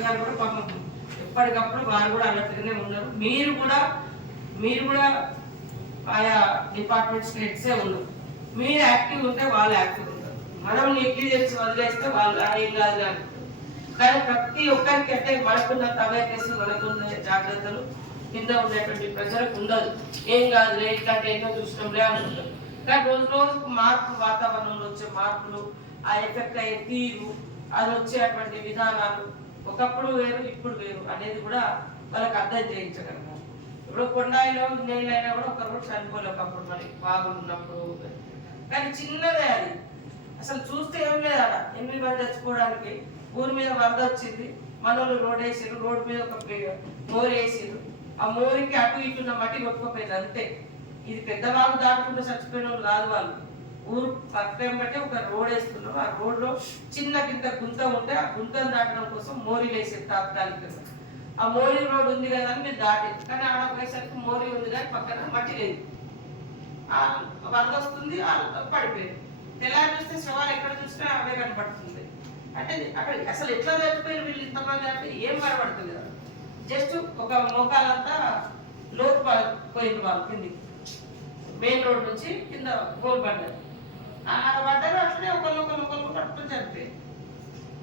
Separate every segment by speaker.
Speaker 1: గారు కూడా పాపం ఎప్పటికప్పుడు వారు కూడా అలర్ట్గానే ఉన్నారు. మీరు కూడా మీరు కూడా ఆయా డిపార్ట్మెంట్స్ హెడ్సే ఉన్నారు. మీరు యాక్టివ్ ఉంటే వాళ్ళు యాక్టివ్ ఉంటారు. మనం నెగ్లిజెన్స్ వదిలేస్తే వాళ్ళు ఏం కాదు కానీ. కానీ ప్రతి ఒక్కరికి అంటే మనకున్న అవేర్నెస్ మనకున్న జాగ్రత్తలు కింద ఉండేటువంటి ప్రజలకు ఉండదు. ఏం కాదు లే ఇట్లాంటి ఎన్నో చూసినాంలే అనుకుంటారు కానీ రోజు రోజుకు మార్పు వాతావరణంలో వచ్చే మార్పులు ఆ ఎఫెక్ట్ అయ్యే తీరు అది వచ్చేటువంటి విధానాలు ఒకప్పుడు వేరు ఇప్పుడు వేరు అనేది కూడా వాళ్ళకి అర్థం చేయించగలము. ఇప్పుడు కొండాయిలో నీళ్ళైనా కూడా ఒక రోజు చనిపోలే ఒకప్పుడు మరి బాగున్నప్పుడు. కానీ చిన్నదే అది. అసలు చూస్తే ఏం లేదు అక్కడ ఎనిమిది మంది చచ్చిపోవడానికి ఊరి మీద వరద వచ్చింది మనోళ్ళు రోడ్ వేసారు రోడ్డు మీద ఒక పే- మోరి వేసారు ఆ మోరికి అటు ఇటు ఉన్న మట్టి ఒప్పుకోపోయింది అంతే. ఇది పెద్ద వాగు దాటుకుంటూ చచ్చిపోయిన వాళ్ళు కాదు వాళ్ళు. ఊరు పక్కన బట్టి ఒక రోడ్ వేస్తున్నారు ఆ రోడ్లో చిన్న కింద గుంత ఉంటే ఆ గుంతను దాటడం కోసం మోరీలు వేసేది తాత్కాలికంగా ఆ మోరీ రోడ్ ఉంది కదా అని మీరు దాటేది కానీ ఆడ పోయేసరికి మోరీ ఉంది కానీ పక్కన మట్టి లేదు. ఆ వరద వస్తుంది పడిపోయింది. తెల్లారి చూస్తే శవాలు ఎక్కడ చూసినా అవే కనపడుతుంది అంటే అక్కడ అసలు ఎట్లా చచ్చిపోయారు వీళ్ళు ఇంతమంది అంటే ఏం కనపడుతుంది కదా జస్ట్ ఒక మోకాలంతా లోతు పోయింది వాళ్ళు కిందికి. మెయిన్ రోడ్ నుంచి కింద గోల్ పడ్డారు ఆడ పడ్డారు అట్లనే ఒకళ్ళు ఒకళ్ళు ఒకళ్ళు పట్టుకుని చనిపోయారు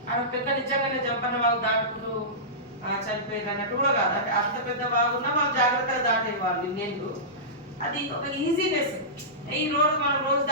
Speaker 1: ఆడ పెద్ద నిజంగానే జంపన్న వాళ్ళు దాటుకుంటూ ఆ, చనిపోయారు అన్నట్టు కూడా కాదు. అంటే అంత పెద్ద వాగున్నా వాళ్ళు జాగ్రత్తగా దాటేవాళ్ళు నేను అది ఒక ఈజీనెస్ ఈ రోజు మనం రోజు